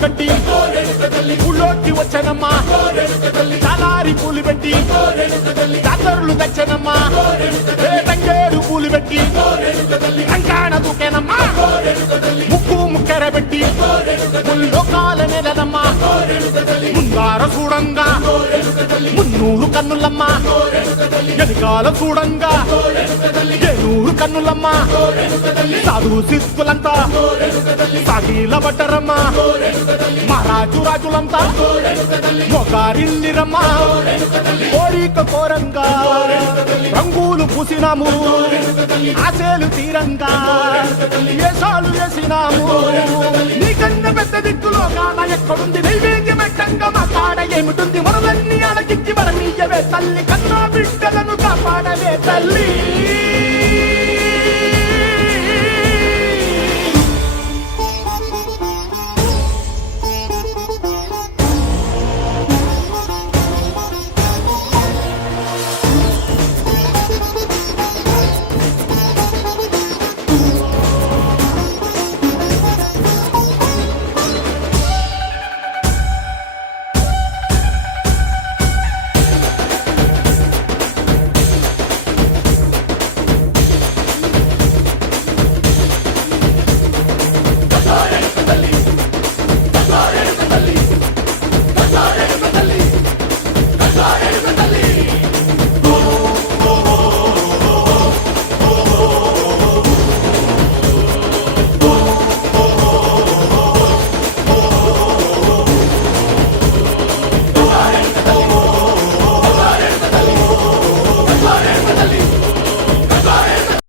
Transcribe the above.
కట్టి ఊళ్ళోకి వచ్చనమ్మా చాలారి పూలు పెట్టి జాతరులు తెచ్చనమ్మా తంగేరు పూలు పెట్టి కంకాణ దూకేనమ్మా ముక్కు ముక్కెర పెట్టి ముల్లోకాల నెలనమ్మా ముందార చూడంగా మున్నూరు కన్నులమ్మా ఎనకాల చూడంగా ఏనూరు కన్నులమ్మా సాధు శిస్తులంతా సాగిల బట్టరమ్మా మహారాజు రాజులంతా మొగారిల్లిరమ్మా కోరిక కోరంగా రంగులు పూసినాము ఆశలు తీరంగా ఏసాలు వేసినాము నీకన్న పెద్ద దిక్కులో కాన ఎక్కడుంది నైవేద్యం ఎట్టంగా మా కాడ ఏమిటుంది మనలన్నీ అడగిచ్చి వరమీయవే తల్లి కన్నా బిడ్డలను కాపాడవే తల్లి